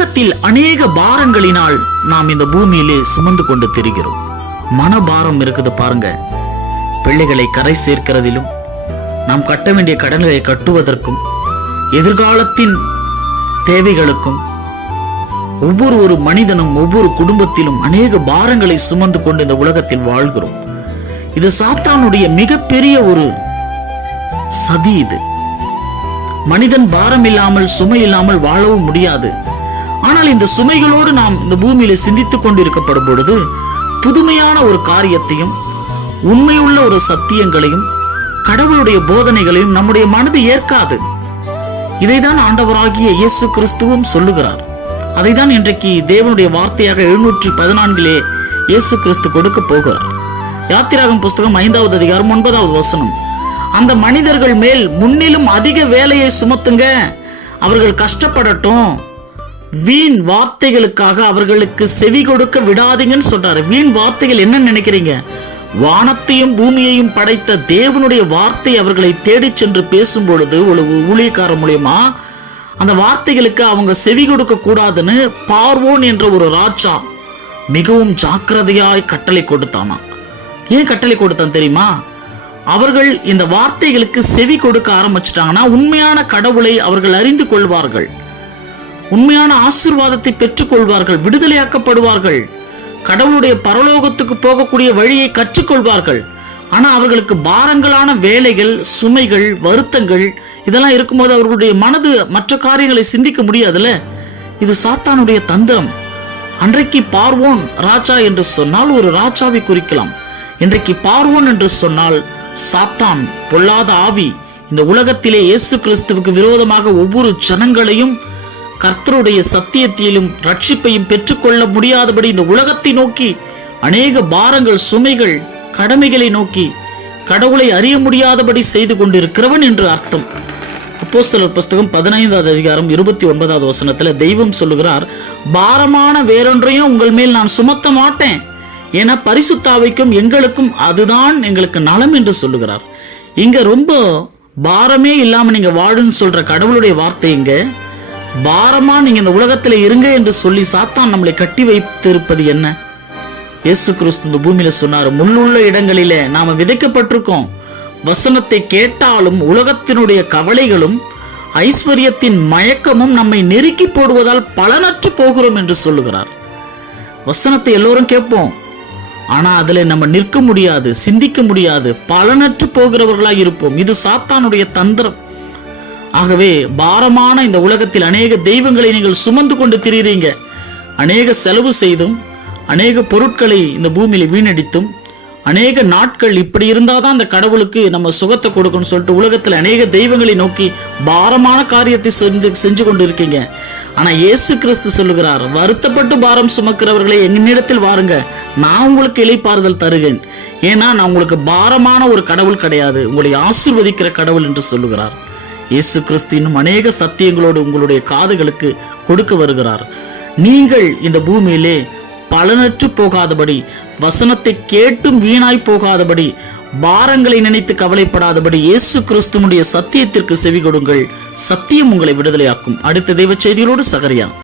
உலகத்தில் அநேக பாரங்களினால் நாம் இந்த பூமியிலே சுமந்து கொண்டு திரிகிறோம். மனபாரம் இருக்குது பாருங்க. பிள்ளைகளை கரை சேர்க்கிறதிலும், நாம் கட்ட வேண்டிய கடன்களை கட்டுவதற்கும், எதிர்காலத்தின் தேவைகளுக்கும், ஒவ்வொரு மனிதனும் ஒவ்வொரு குடும்பத்திலும் அநேக பாரங்களை சுமந்து கொண்டு இந்த உலகத்தில் வாழ்கிறோம். இது சாத்தானுடைய மிகப்பெரிய ஒரு சதி. இது மனிதன் பாரம் இல்லாமல், சுமை இல்லாமல் வாழவும் முடியாது. ஆனால் இந்த சுமைகளோடு நாம் இந்த பூமியில சிந்தித்துக் கொண்டிருக்கப்படும் பொழுது புதுமையான ஒரு காரியத்தையும், உண்மையுள்ள ஒரு சத்தியங்களையும், கடவுளுடைய போதனைகளையும் நம்முடைய மனது ஏற்காது. இதைதான் ஆண்டவராகிய இயேசு கிறிஸ்துவும் சொல்லுகிறார். அதைதான் இன்றைக்கு தேவனுடைய வார்த்தையாக 714 இயேசு கிறிஸ்து கொடுக்க போகிறார். யாத்திராகமம் புஸ்தகம் 5வது அதிகாரம் 9வது வசனம். அந்த மனிதர்கள் மேல் முன்னிலும் அதிக வேலையை சுமத்துங்க, அவர்கள் கஷ்டப்படட்டும், வீண் வார்த்தைகளுக்காக அவர்களுக்கு செவி கொடுக்க விடாதீங்கன்னு சொல்றாரு. வீண் வார்த்தைகள் என்ன நினைக்கிறீங்க? வானத்தையும் பூமியையும் படைத்த தேவனுடைய வார்த்தை அவர்களை தேடி சென்று பேசும் பொழுது ஒரு ஊழியக்கார மூலியமா அந்த வார்த்தைகளுக்கு அவங்க செவி கொடுக்க கூடாதுன்னு பார்வோன் என்ற ஒரு ராஜா மிகவும் ஜாக்கிரதையாய் கட்டளை கொடுத்தானா. ஏன் கட்டளை கொடுத்தான் தெரியுமா? அவர்கள் இந்த வார்த்தைகளுக்கு செவி கொடுக்க ஆரம்பிச்சிட்டாங்கன்னா உண்மையான கடவுளை அவர்கள் அறிந்து கொள்வார்கள், உண்மையான ஆசீர்வாதத்தை பெற்றுக் கொள்வார்கள், விடுதலையாக்கப்படுவார்கள், கடவுளுடைய பரலோகத்துக்கு போகக்கூடிய வழியை கற்றுக்கொள்வார்கள். ஆனா அவர்களுக்கு பாரங்களான வேலைகள், சுமைகள், வருத்தங்கள் இதெல்லாம் இருக்கும்போது அவர்களுடைய மனது மற்ற காரியங்களை சிந்திக்க முடியாதுல்ல. இது சாத்தானுடைய தந்திரம். அன்றைக்கு பார்வோன் ராஜா என்று சொன்னால் ஒரு ராஜாவை குறிக்கலாம். இன்றைக்கு பார்வோன் என்று சொன்னால் சாத்தான், பொல்லாத ஆவி. இந்த உலகத்திலே இயேசு கிறிஸ்துவுக்கு விரோதமாக ஒவ்வொரு ஜனங்களையும் கர்த்தருடைய சத்தியத்திலும் ரட்சிப்பையும் பெற்றுக்கொள்ள முடியாதபடி இந்த உலகத்தை நோக்கி அநேக பாரங்கள், சுமைகள், கடமைகளை நோக்கி கடவுளை அறிய முடியாதபடி செய்து கொண்டிருக்கிறவன் என்று அர்த்தம். அப்போஸ்தலர் புஸ்தகம் 15வது அதிகாரம் 29வது வசனத்துல தெய்வம் சொல்லுகிறார், பாரமான வேறொன்றையும் உங்கள் மேல் நான் சுமத்த மாட்டேன், ஏன்னா பரிசுத்தாவிக்கும் எங்களுக்கும் அதுதான் எங்களுக்கு நலம் என்று சொல்லுகிறார். இங்க ரொம்ப பாரமே இல்லாம நீங்க வாழுன்னு சொல்ற கடவுளுடைய வார்த்தை இங்க பாரமா நீங்க இந்த உலகத்துல இருங்க என்று சொல்லி சாத்தான் நம்மளை கட்டி வைத்திருப்பது என்ன? இயேசு கிறிஸ்து இந்த பூமியில சொன்னார், முள்ளுள்ள இடங்களிலே நாம விதைக்கப்பட்டிருக்கோம். வசனத்தை கேட்டாலும் உலகத்தினுடைய கவலைகளும் ஐஸ்வர்யத்தின் மயக்கமும் நம்மை நெருக்கி போடுவதால் பலனற்று போகிறோம் என்று சொல்லுகிறார். வசனத்தை எல்லோரும் கேட்போம், ஆனா அதுல நம்ம நிற்க முடியாது, சிந்திக்க முடியாது, பலனற்று போகிறவர்களாக இருப்போம். இது சாத்தானுடைய தந்திரம். ஆகவே பாரமான இந்த உலகத்தில் அநேக தெய்வங்களை நீங்கள் சுமந்து கொண்டு திரிகிறீங்க. அநேக செலவு செய்தும், அநேக பொருட்களை இந்த பூமியில வீணடித்தும், அநேக நாட்கள் இப்படி இருந்தாதான் அந்த கடவுளுக்கு நம்ம சுகத்தை கொடுக்கணும்னு சொல்லிட்டு உலகத்தில் அநேக தெய்வங்களை நோக்கி பாரமான காரியத்தை செஞ்சு கொண்டு இருக்கீங்க. ஆனா இயேசு கிறிஸ்து சொல்லுகிறார், வருத்தப்பட்டு பாரம் சுமக்கிறவர்களை என்னிடத்தில் வாருங்க, நான் உங்களுக்கு இளைப்பாறுதல் தருகிறேன். ஏன்னா நான் உங்களுக்கு பாரமான ஒரு கடவுள் கிடையாது, உங்களை ஆசீர்வதிக்கிற கடவுள் என்று சொல்லுகிறார். இயேசு கிறிஸ்து இன்னும் அநேக சத்தியங்களோடு உங்களுடைய காதுகளுக்கு கொடுக்க வருகிறார். நீங்கள் இந்த பூமியிலே பலனற்று போகாதபடி, வசனத்தை கேட்டும் வீணாய் போகாதபடி, பாரங்களை நினைத்து கவலைப்படாதபடி இயேசு கிறிஸ்துவினுடைய சத்தியத்திற்கு செவி கொடுங்கள். சத்தியம் உங்களை விடுதலையாக்கும். அடுத்த தெய்வ செய்திகளோடு சகரியா.